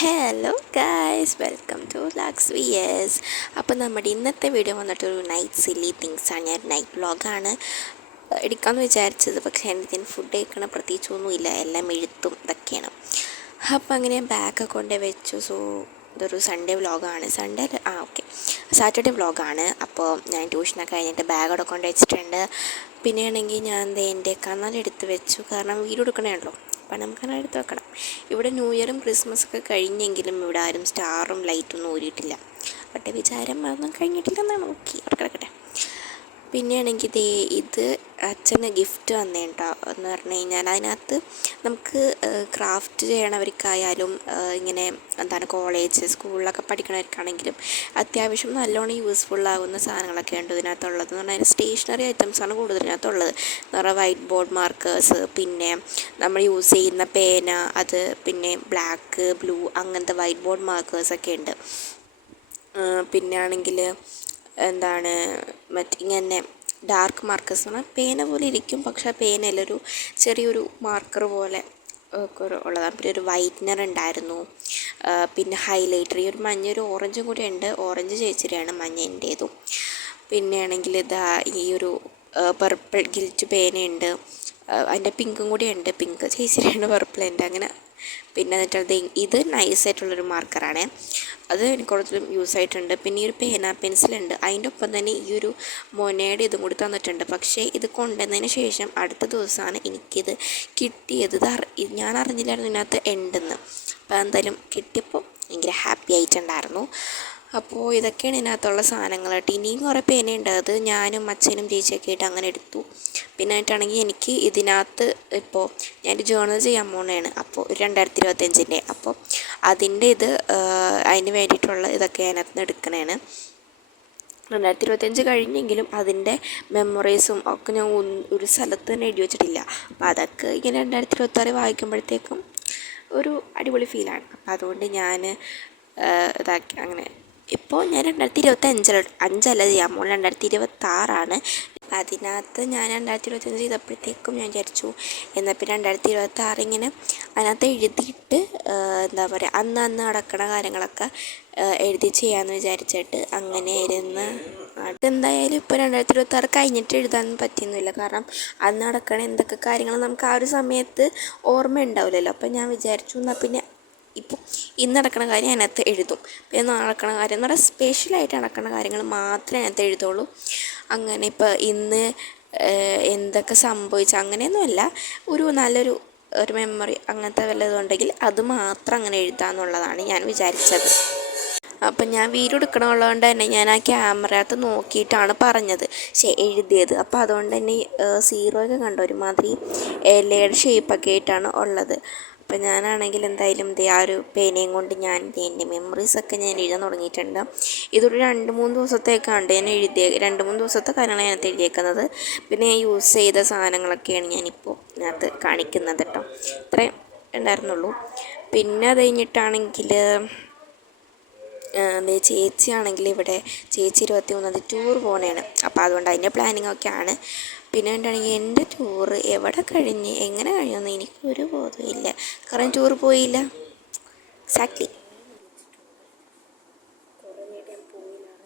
Hello guys, welcome to Lax V S. അപ്പോൾ നമ്മുടെ ഇന്നത്തെ വീഡിയോ വന്നിട്ടൊരു നൈറ്റ് സില്ലി തിങ്സാണ്. ഞാൻ നൈറ്റ് വ്ളോഗാണ് എടുക്കാമെന്ന് വിചാരിച്ചത്. പക്ഷേ എനിക്ക് ഫുഡ് കഴിക്കണ പ്രത്യേകിച്ചൊന്നുമില്ല, എല്ലാം എഴുത്തും ഇതൊക്കെയാണ്. അപ്പോൾ അങ്ങനെ ഞാൻ ബാഗൊക്കെ കൊണ്ട് വെച്ചു. സോ ഇതൊരു സൺഡേ വ്ളോഗാണ്. സാറ്റർഡേ വ്ളോഗാണ്. അപ്പോൾ ഞാൻ ട്യൂഷനൊക്കെ കഴിഞ്ഞിട്ട് ബാഗ് അവിടെ കൊണ്ട് വെച്ചിട്ടുണ്ട്. പിന്നെയാണെങ്കിൽ ഞാൻ എൻ്റെ കണ്ണാലെടുത്ത് വെച്ചു, കാരണം വീഡിയോ എടുക്കണമല്ലോ, അപ്പം നമുക്കങ്ങനെ എടുത്ത് വെക്കണം. ഇവിടെ ന്യൂ ഇയറും ക്രിസ്മസൊക്കെ കഴിഞ്ഞെങ്കിലും ഇവിടെ ആരും സ്റ്റാറും ലൈറ്റൊന്നും ഊരിയിട്ടില്ല. പക്ഷേ വിചാരം അതൊന്നും കഴിഞ്ഞിട്ടില്ലെന്നാണ്. ഓക്കെ, അവിടെ കിടക്കട്ടെ. പിന്നെയാണെങ്കിൽ ഇത് അച്ഛന് ഗിഫ്റ്റ് വന്നേട്ടോ എന്ന് പറഞ്ഞു കഴിഞ്ഞാൽ അതിനകത്ത് നമുക്ക് ക്രാഫ്റ്റ് ചെയ്യണവർക്കായാലും ഇങ്ങനെ കോളേജ് സ്കൂളിലൊക്കെ പഠിക്കണവർക്കാണെങ്കിലും അത്യാവശ്യം നല്ലോണം യൂസ്ഫുള്ളാകുന്ന സാധനങ്ങളൊക്കെ ഉണ്ട് ഇതിനകത്തുള്ളത്. എന്ന് പറഞ്ഞാൽ സ്റ്റേഷനറി ഐറ്റംസാണ് കൂടുതൽ ഇതിനകത്തുള്ളത്. എന്ന് പറഞ്ഞാൽ വൈറ്റ് ബോർഡ് മാർക്കേഴ്സ്, പിന്നെ നമ്മൾ യൂസ് ചെയ്യുന്ന പേന, അത് പിന്നെ ബ്ലാക്ക്, ബ്ലൂ അങ്ങനത്തെ വൈറ്റ് ബോർഡ് മാർക്കേഴ്സൊക്കെ ഉണ്ട്. പിന്നെ ആണെങ്കിൽ ഇങ്ങനെ ഡാർക്ക് മാർക്കേഴ്സ് എന്ന് പറഞ്ഞാൽ പേന പോലെ ഇരിക്കും, പക്ഷേ ആ പേനയല്ല, ഒരു ചെറിയൊരു മാർക്കർ പോലെ ഉള്ളതാണ്. പിന്നെ ഒരു വൈറ്റ്നർ ഉണ്ടായിരുന്നു, പിന്നെ ഹൈലൈറ്റർ, ഈ ഒരു മഞ്ഞൊരു ഓറഞ്ചും കൂടി ഉണ്ട്. ഓറഞ്ച് ചേച്ചിയുടെയാണ്, മഞ്ഞ എൻ്റേതും. പിന്നെ ആണെങ്കിൽ ഈ ഒരു പർപ്പിൾ ഗിൽറ്റ് പേനയുണ്ട്, അതിൻ്റെ പിങ്കും കൂടി ഉണ്ട്. പിങ്ക് ചേച്ചിയുടെയാണ്, പർപ്പിൾ ഉണ്ട്. അങ്ങനെ പിന്നെ എന്നിട്ട് ഇത് നൈസായിട്ടുള്ളൊരു മാർക്കറാണ്, അത് എനിക്ക് കൂടുതലും യൂസ് ആയിട്ടുണ്ട്. പിന്നെ ഈ ഒരു പെൻസിലുണ്ട്, അതിൻ്റെ ഒപ്പം തന്നെ ഈ ഒരു മൊനയുടെ ഇതും കൂടി തന്നിട്ടുണ്ട്. പക്ഷേ ഇത് കൊണ്ടുവന്നതിന് ശേഷം അടുത്ത ദിവസമാണ് എനിക്കിത് കിട്ടിയത്. ഞാൻ അറിഞ്ഞില്ലായിരുന്നു ഇതിനകത്ത് ഉണ്ടെന്ന്. അപ്പോൾ എന്തായാലും കിട്ടിയപ്പോൾ ഭയങ്കര ഹാപ്പി ആയിട്ടുണ്ടായിരുന്നു. അപ്പോൾ ഇതൊക്കെയാണ് ഇതിനകത്തുള്ള സാധനങ്ങൾ. ഇനിയും കുറേ പേനയുണ്ട്, അത് ഞാനും അച്ഛനും ചേച്ചിയൊക്കെ ആയിട്ട് അങ്ങനെ എടുത്തു. പിന്നെ ആയിട്ടാണെങ്കിൽ എനിക്ക് ഇതിനകത്ത് ഇപ്പോൾ ഞാനൊരു ജേർണൽ ചെയ്യാൻ പോകുന്നതാണ്. അപ്പോൾ 2025 അപ്പോൾ അതിൻ്റെ അതിന് വേണ്ടിയിട്ടുള്ള ഇതൊക്കെ അതിനകത്ത് നിന്ന് എടുക്കണതാണ്. 2025 കഴിഞ്ഞെങ്കിലും അതിൻ്റെ മെമ്മറീസും ഒക്കെ ഞാൻ ഒരു സ്ഥലത്ത് തന്നെ എഴുതി വെച്ചിട്ടില്ല. അപ്പോൾ അതൊക്കെ ഇങ്ങനെ 2026 വായിക്കുമ്പോഴത്തേക്കും ഒരു അടിപൊളി ഫീലാണ്. അപ്പോൾ അതുകൊണ്ട് ഞാൻ അങ്ങനെ ഇപ്പോൾ ഞാൻ 2025 ചെയ്യാൻ പോകുന്നത്, 2026. അതിനകത്ത് ഞാൻ 2025 ചെയ്തപ്പോഴത്തേക്കും ഞാൻ വിചാരിച്ചു എന്നാൽ പിന്നെ 2026 ഇങ്ങനെ അതിനകത്ത് എഴുതിയിട്ട് അന്ന് നടക്കണ കാര്യങ്ങളൊക്കെ എഴുതി ചെയ്യാമെന്ന് വിചാരിച്ചിട്ട് അങ്ങനെ ഇരുന്ന് അതെന്തായാലും ഇപ്പോൾ 2026 കഴിഞ്ഞിട്ട് എഴുതാൻ പറ്റുന്നില്ല. കാരണം അന്ന് നടക്കണ എന്തൊക്കെ കാര്യങ്ങൾ നമുക്ക് ആ ഒരു സമയത്ത് ഓർമ്മ ഉണ്ടാവില്ലല്ലോ. അപ്പം ഞാൻ വിചാരിച്ചു എന്നാൽ പിന്നെ ഇപ്പോൾ ഇന്ന് നടക്കുന്ന കാര്യം അതിനകത്ത് എഴുതും. പിന്നെ നടക്കുന്ന കാര്യം എന്ന് പറഞ്ഞാൽ സ്പെഷ്യലായിട്ട് നടക്കുന്ന കാര്യങ്ങൾ മാത്രമേ അതിനകത്ത് എഴുതുള്ളൂ. അങ്ങനെ ഇപ്പോൾ ഇന്ന് എന്തൊക്കെ സംഭവിച്ചു അങ്ങനെയൊന്നുമല്ല, നല്ലൊരു മെമ്മറി അങ്ങനത്തെ വല്ലതുണ്ടെങ്കിൽ അത് മാത്രം അങ്ങനെ എഴുതാമെന്നുള്ളതാണ് ഞാൻ വിചാരിച്ചത്. അപ്പം ഞാൻ വീഡിയോ എടുക്കണമുള്ളതുകൊണ്ട് തന്നെ ഞാൻ ആ ക്യാമറയകത്ത് നോക്കിയിട്ടാണ് പറഞ്ഞത്, എഴുതിയത്. അപ്പോൾ അതുകൊണ്ട് തന്നെ 0 ഒക്കെ കണ്ട ഒരുമാതിരി ഇലയുടെ ഷേപ്പൊക്കെ ആയിട്ടാണ് ഉള്ളത്. അപ്പം ഞാനാണെങ്കിൽ എന്തായാലും ആ ഒരു പേനയും കൊണ്ട് ഞാൻ എൻ്റെ മെമ്മറീസൊക്കെ ഞാൻ എഴുതാൻ തുടങ്ങിയിട്ടുണ്ട്. ഇതൊരു 2-3 ദിവസത്തേക്കാണ് ഞാൻ 2-3 ദിവസത്തെ കാര്യങ്ങളാണ് അതിനകത്ത് എഴുതിയേക്കുന്നത്. പിന്നെ ഞാൻ യൂസ് ചെയ്ത സാധനങ്ങളൊക്കെയാണ് ഞാനിപ്പോൾ ഇതിനകത്ത് കാണിക്കുന്നത് കേട്ടോ. ഇത്രയും ഉണ്ടായിരുന്നുള്ളൂ. പിന്നെ അത് കഴിഞ്ഞിട്ടാണെങ്കിൽ ചേച്ചിയാണെങ്കിൽ ഇവിടെ ചേച്ചി 23 ടൂർ പോകണതാണ്. അപ്പോൾ അതുകൊണ്ട് അതിൻ്റെ പ്ലാനിങ്ങൊക്കെയാണ്. പിന്നെ ഉണ്ടാണെങ്കിൽ എൻ്റെ ടൂറ് എവിടെ കഴിഞ്ഞ് എങ്ങനെ കഴിഞ്ഞൊന്നും എനിക്കൊരു ബോധമില്ല, കാരണം ടൂർ പോയില്ല. എക്സാക്ട്ലി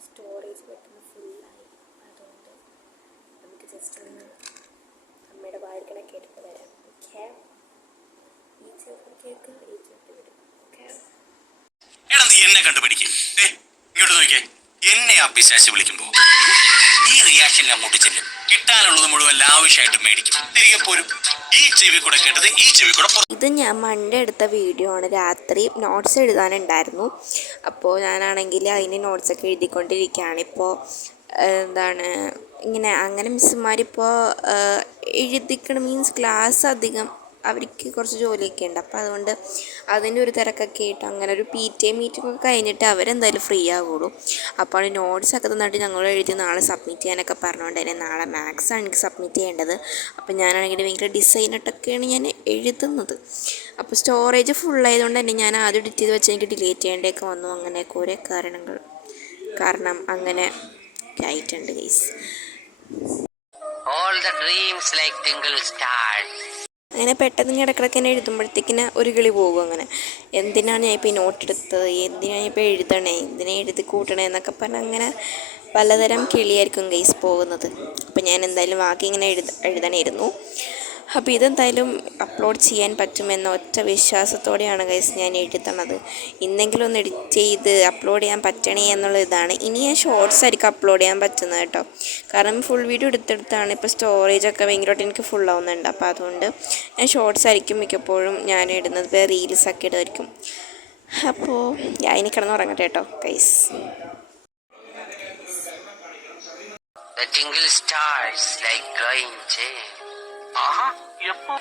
സ്റ്റോറേജ് പെട്ടെന്ന് ഫുള്ളായി. അതുകൊണ്ട് നമുക്ക് ജസ്റ്റ് ഒന്ന് അമ്മയുടെ വായിക്കണ കേട്ടിട്ട് വരാം. ഓക്കെ, ഈ ചെറുപ്പം കേൾക്കുക, ഈ ചെറുപ്പം വിടും. ഓക്കെ, എന്നെ കണ്ടുപിടിക്കും. ഇങ്ങോട്ട് നോക്കിയേ, എന്നെ ആ പിശാച് വിളിക്കുമ്പോ ഈ റിയാക്ഷൻ അങ്ങോട്ട് ചെല്ലും. കിട്ടാനുള്ളത് മുഴുവൻ ലാവിഷായിട്ട് മേടിക്കും, തിരികെ പോരും. ഈ ചെവി കൂടെ കേട്ടത് ഈ ചെവി കൂടെ. ഇത് ഞാൻ മൺഡേ എടുത്ത വീഡിയോ ആണ്. രാത്രി നോട്ട്സ് എഴുതാനുണ്ടായിരുന്നു. അപ്പോൾ ഞാനാണെങ്കിൽ അതിന് നോട്ട്സൊക്കെ എഴുതിക്കൊണ്ടിരിക്കുകയാണ്. ഇപ്പോൾ ഇങ്ങനെ അങ്ങനെ മിസ്സുമാരിപ്പോൾ എഴുതിക്കണം, മീൻസ് ക്ലാസ് അധികം അവർക്ക് കുറച്ച് ജോലിയൊക്കെ ഉണ്ട്. അപ്പോൾ അതുകൊണ്ട് അതിൻ്റെ ഒരു തിരക്കൊക്കെ ആയിട്ട് അങ്ങനെ ഒരു PTA മീറ്റിങ്ങൊക്കെ കഴിഞ്ഞിട്ട് അവരെന്തായാലും ഫ്രീ ആവുള്ളൂ. അപ്പോൾ നോട്ട്സൊക്കെ തന്നിട്ട് ഞങ്ങൾ എഴുതി നാളെ സബ്മിറ്റ് ചെയ്യാനൊക്കെ പറഞ്ഞുകൊണ്ട് തന്നെ നാളെ മാത്സാണ് എനിക്ക് സബ്മിറ്റ് ചെയ്യേണ്ടത്. അപ്പോൾ ഞാനാണെങ്കിൽ ഭയങ്കര ഡിസൈനായിട്ടൊക്കെയാണ് ഞാൻ എഴുതുന്നത്. അപ്പോൾ സ്റ്റോറേജ് ഫുള്ളായതുകൊണ്ട് തന്നെ ഞാൻ ആദ്യം എഡിറ്റ് ചെയ്ത് വെച്ച് എനിക്ക് ഡിലീറ്റ് ചെയ്യേണ്ടതൊക്കെ വന്നു. അങ്ങനെയൊക്കെ ഓരോ കാരണം അങ്ങനെ ഒക്കെ ആയിട്ടുണ്ട് guys. All the dreams like twinkle stars. അങ്ങനെ പെട്ടെന്ന് ഇടയ്ക്കിടയ്ക്ക് തന്നെ എഴുതുമ്പോഴത്തേക്കിന് ഒരു കിളി പോകും. അങ്ങനെ എന്തിനാണ് ഞാൻ ഇപ്പോൾ ഈ നോട്ട് എടുത്തത്, എന്തിനാണ് ഇപ്പോൾ എഴുതണേ, എന്തിനാ എഴുതി കൂട്ടണേ എന്നൊക്കെ പറഞ്ഞ് അങ്ങനെ പലതരം കിളിയായിരിക്കും ഗൈസ് പോകുന്നത്. അപ്പോൾ ഞാൻ എന്തായാലും ബാക്കി ഇങ്ങനെ എഴുതണമായിരുന്നു. അപ്പോൾ ഇതെന്തായാലും അപ്ലോഡ് ചെയ്യാൻ പറ്റുമെന്ന ഒറ്റ വിശ്വാസത്തോടെയാണ് ഗൈസ് ഞാൻ എഴുതണത്. ഇന്നെങ്കിലും ഒന്ന് എഡിറ്റ് ചെയ്ത് അപ്ലോഡ് ചെയ്യാൻ പറ്റണേ എന്നുള്ള ഇതാണ്. ഇനി ഞാൻ ഷോർട്സ് ആയിരിക്കും അപ്ലോഡ് ചെയ്യാൻ പറ്റുന്നത് കേട്ടോ. കാരണം ഫുൾ വീഡിയോ എടുത്തെടുത്താണ് ഇപ്പോൾ സ്റ്റോറേജൊക്കെ ഭയങ്കരമായിട്ട് എനിക്ക് ഫുൾ ആവുന്നുണ്ട്. അപ്പോൾ അതുകൊണ്ട് ഞാൻ ഷോർട്സ് ആയിരിക്കും മിക്കപ്പോഴും ഞാൻ ഇടുന്നത്. ഇപ്പോൾ റീൽസൊക്കെ ഇടുമായിരിക്കും. അപ്പോൾ ഞാൻ ഇനി കിടന്ന് ഉറങ്ങട്ടെ കേട്ടോ guys. The tingle stars like glowing gems. ആഹാ, എപ്പോ